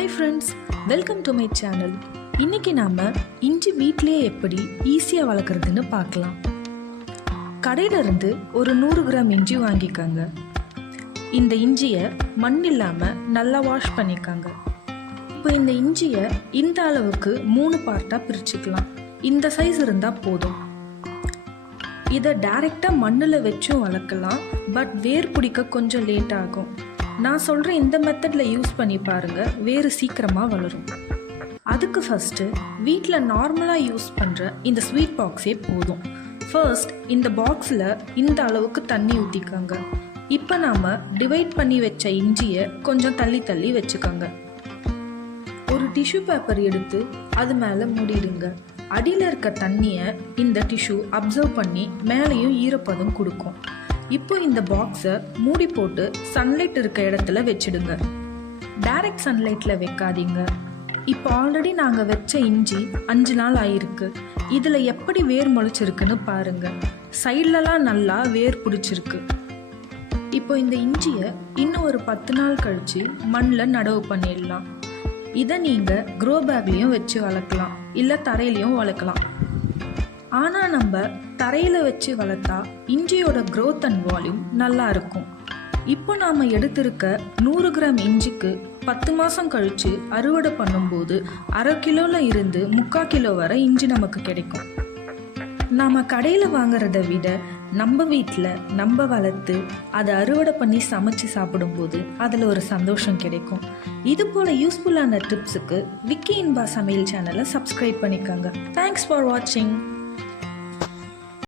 Hi friends, welcome to my channel. இன்றைக்கி நாம் இஞ்சி வீட்டிலேயே எப்படி ஈஸியாக வளர்க்குறதுன்னு பார்க்கலாம். கடையிலேருந்து ஒரு 100 கிராம் இஞ்சி வாங்கிக்கோங்க. இந்த இஞ்சியை மண் இல்லாமல் நல்லா வாஷ் பண்ணிக்கோங்க. இப்போ இந்த இஞ்சியை இந்த அளவுக்கு 3 பார்ட்டாக பிரிச்சுக்கலாம். இந்த சைஸ் இருந்தால் போதும். இதை டைரெக்டாக மண்ணில் வச்சும் வளர்க்கலாம், பட் வேர் பிடிக்க கொஞ்சம் லேட் ஆகும். நான் சொல்கிற இந்த மெத்தடில் யூஸ் பண்ணி பாருங்கள், வேறு சீக்கிரமாக வளரும். அதுக்கு ஃபஸ்ட்டு வீட்டில் நார்மலாக யூஸ் பண்ணுற இந்த ஸ்வீட் பாக்ஸே போதும். ஃபர்ஸ்ட் இந்த பாக்ஸில் இந்த அளவுக்கு தண்ணி ஊற்றிக்கோங்க. இப்போ நாம் டிவைட் பண்ணி வச்ச இஞ்சியை கொஞ்சம் தள்ளி தள்ளி வச்சுக்கோங்க. ஒரு டிஷ்யூ பேப்பர் எடுத்து அது மேலே மூடிடுங்க. அடியில் இருக்க தண்ணியை இந்த டிஷ்யூ அப்சர்வ் பண்ணி மேலேயும் ஈரப்பதம் கொடுக்கும். இப்போ இந்த பாக்ஸை மூடி போட்டு சன்லைட் இருக்க இடத்துல வச்சிடுங்க. டைரக்ட் சன்லைட்டில் வைக்காதீங்க. இப்போ ஆல்ரெடி நாங்கள் வச்ச இஞ்சி 5 நாள் ஆகிருக்கு. இதில் எப்படி வேர் முளைச்சிருக்குன்னு பாருங்கள். சைட்லலாம் நல்லா வேர் பிடிச்சிருக்கு. இப்போ இந்த இஞ்சியை இன்னும் ஒரு 10 நாள் கழித்து மண்ணில் நடவு பண்ணிடலாம். இதை நீங்கள் க்ரோ பேக்லேயும் வச்சு வளர்க்கலாம், இல்லை தரையிலையும் வளர்க்கலாம். ஆனால் நம்ம தரையில் வச்சு வளர்த்தா இஞ்சியோட க்ரோத் அண்ட் வால்யூம் நல்லா இருக்கும். இப்போ நாம் எடுத்திருக்க 100 கிராம் இஞ்சிக்கு 10 மாதம் கழித்து அறுவடை பண்ணும்போது 1/2 கிலோவில் இருந்து 3/4 கிலோ வரை இஞ்சி நமக்கு கிடைக்கும். நாம் கடையில் வாங்குறத விட நம்ம வீட்டில் நம்ம வளர்த்து அதை அறுவடை பண்ணி சமைச்சு சாப்பிடும்போது அதில் ஒரு சந்தோஷம் கிடைக்கும். இது போல் யூஸ்ஃபுல்லான டிப்ஸுக்கு விக்கி இன்பா சமையல் சேனலை சப்ஸ்கிரைப் பண்ணிக்கோங்க. தேங்க்ஸ் ஃபார் வாட்சிங்.